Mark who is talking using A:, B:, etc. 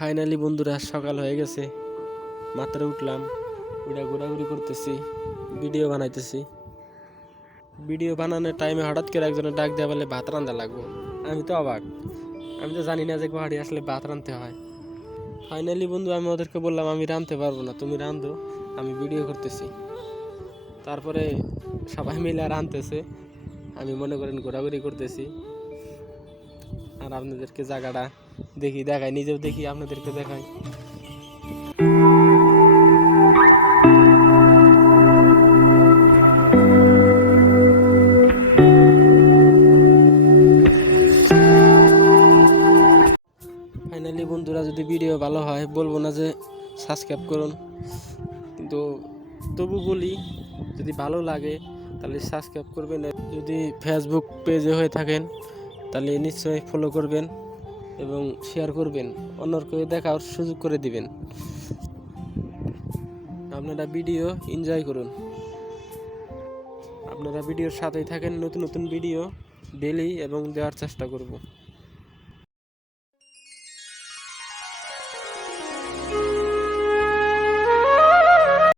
A: Finally বন্ধুরা, সকাল হয়ে গেছে। মাত্র উঠলাম ওটা ঘোরাঘুরি করতেছি ভিডিও বানাইতেছি। ভিডিও বানানোর টাইমে হঠাৎ করে একজনের ডাক দেওয়া বলে, ভাত রান্ধা লাগবো? আমি তো অবাক। আমি তো জানি না যে পাহাড়ি আসলে ভাত রাঁধতে হয়। ফাইনালি বন্ধু, আমি ওদেরকে বললাম, আমি রাঁধতে পারব না, তুমি রাঁধো, আমি ভিডিও করতেছি। তারপরে সবাই মিলে রাঁধতেছে। আমি মনে করেন ঘোরাঘুরি করতেছি। আর আপনাদেরকে জায়গাটা দেখি, দেখাই, নিজেও দেখি, আপনাদেরকে দেখাই। ফাইনালি বন্ধুরা, যদি ভিডিও ভালো হয়, বলব না যে সাবস্ক্রাইব করুন। কিন্তু তবু বলি, যদি ভালো লাগে, তাহলে সাবস্ক্রাইব করবেন। যদি ফেসবুক পেজে হয়ে থাকেন, তাহলে নিশ্চয়ই ফলো করবেন। এবং শেয়ার করবেন। অন্যকে দেখার সুযোগ করে দিবেন। আপনারা ভিডিও এনজয় করুন। আপনারা ভিডিওর সাথেই থাকেন। নতুন নতুন ভিডিও ডেলি এবং দেওয়ার চেষ্টা করব।